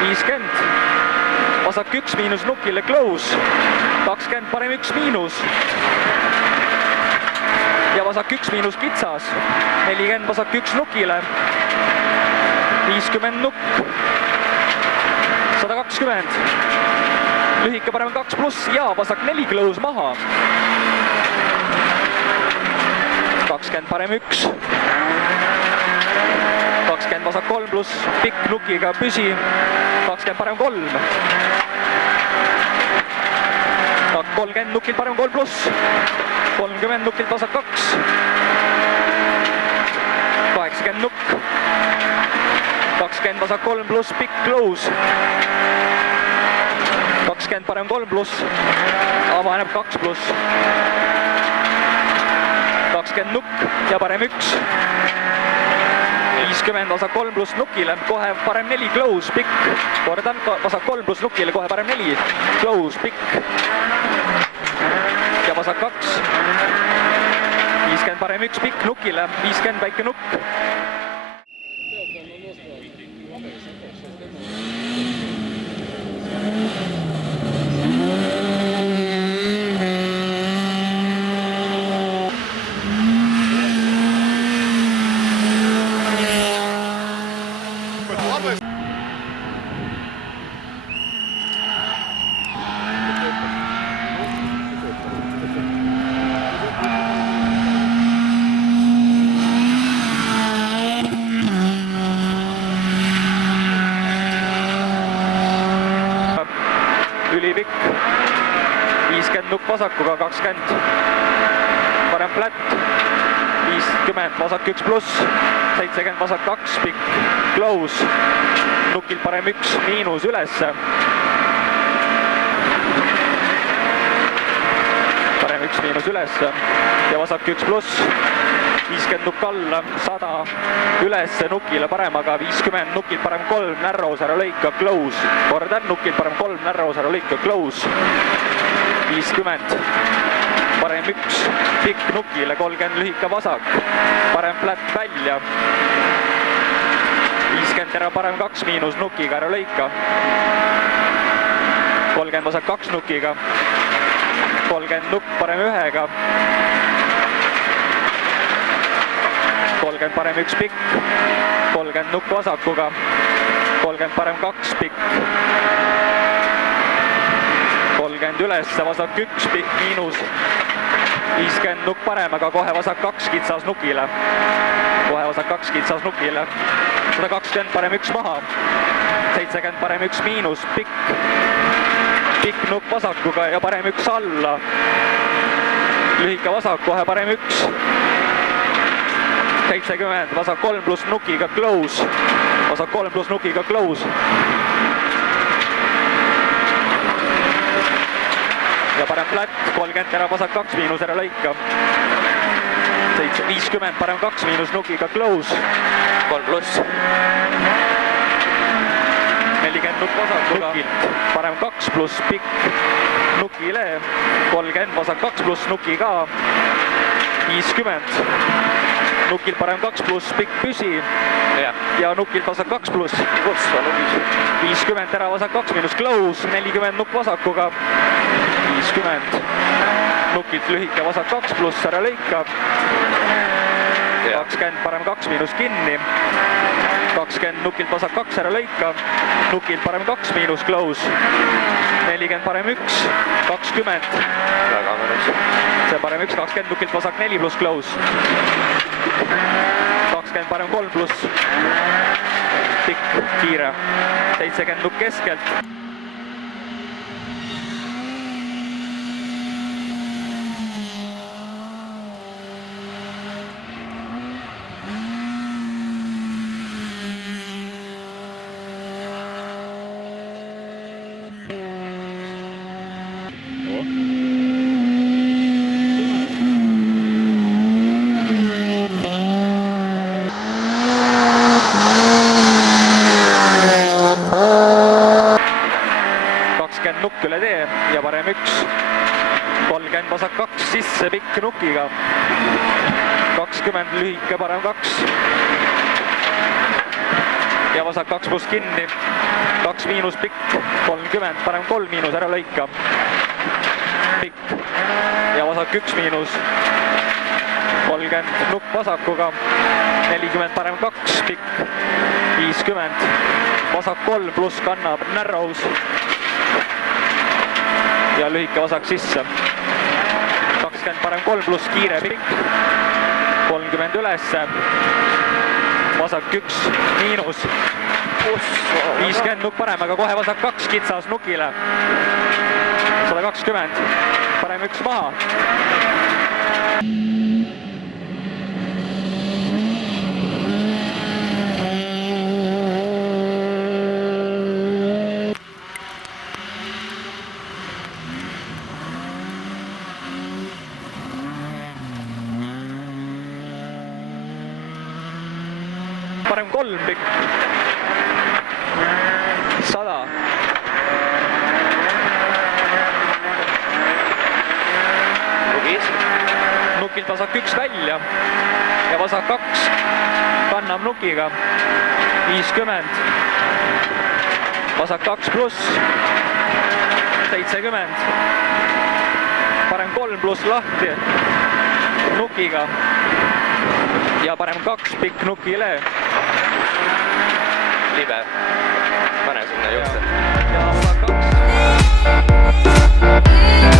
50, vasak 1 miinus nukile close, 20 parem 1 miinus ja vasak 1 miinus kitsas, 40 vasak 1 nukile, 50 nukk, 120, lühike parem 2 pluss ja vasak 4 close maha, 20 parem 1, 20 vasak 3 pluss, pikk nukiga püsi, 20 parem 3, 30 nukil parem 3 pluss, 30 nukilt vasak 2, 80 nukk, 20 vasak 3 pluss, pikk close, 20 parem 3 pluss, avaneb 2 pluss, 20 nukk ja parem 1, 50 vasak 3 pluss nukile, kohe parem 4 close, pikk, kordan, vasak 3 pluss nukile, kohe parem 4, close, pikk ja vasak 2, 50 parem 1, pikk nukile, 50 väike nukk. Ülipikk, 50 nukk vasakuga, 20, parem flat, 50 vasak 1 pluss, 70 vasak 2, pikk, close, nukil parem 1, miinus ülesse, parem 1 miinus ülesse ja vasak 1 pluss, 50 nukk alla, 100 ülesse nukile paremaga, 50 nukil parem 3, narrows ära lõika, close, kordan, nukil parem 3, narrows ära lõika, close, 50, parem 1, pikk nukile, 30 lühike vasak, parem flat välja, 50 ära parem 2 miinus nukiga ära lõika, 30 vasak 2 nukiga, 30 nukk parem 1-ga, 30 parem 1 pikk, 30 nukk vasakuga, 30 parem 2 pikk, 30 ülesse, vasak 1 pikk, miinus, 50 nukk paremaga, kohe vasak 2 kitsas nukile, kohe vasak 2 kitsas nukile, 120 parem 1 maha, 70 parem 1 miinus, pikk nukk vasakuga ja parem 1 alla, lühike vasak, kohe parem 1, 70, vasak 3 pluss nukiga close, vasak 3 pluss nukiga close ja parem flat, 30 ära vasak 2 miinus ära lõika, 50 parem 2 miinus nukiga close, 3 pluss, 40 nukk vasakuga, parem 2 pluss pikk nukile, 30 vasak 2 pluss nukiga, 50 nukil parem 2 pluss, pikk püsi ja nukil vasak 2 pluss, 50 ära vasak 2 miinus close, 40 nukk vasakuga, 50 nukilt lühike vasak 2 pluss ära lõika, 20 parem 2 miinus kinni, 20 nukilt vasak 2 ära lõika, nukilt parem 2 miinus close, 40 parem 1, 20, see parem 1, 20 nukilt vasak 4 pluss close, 20 parem 3 pluss, pikk, kiire, 70 nukk keskelt. Nukk üle tee ja parem 1, 30 vasak 2 sisse pikk nukiga, 20 lühike parem 2 ja vasak 2 pluss kinni, 2 miinus pikk, 30, parem 3 miinus, ära lõika. Pikk ja vasak 1 miinus, 30 nukk vasakuga, 40 parem 2 pikk, 50, vasak 3 pluss kannab narrows ja lühike vasak sisse, 20 parem 3 pluss kiire pikk, 30 ülesse, vasak 1 miinus, 50 nukk parem, aga kohe vasak 2 kitsas nukile, 120, parem 1 maha. Parem 3 pikk, 100. Nukilt vasak 1 välja ja vasak 2 kannab nukiga, 50. Vasak 2 pluss, 70. Parem 3 pluss lahti nukiga ja parem 2 pikk nukile. Libe, pane sinna juurde. Ja vasak 2.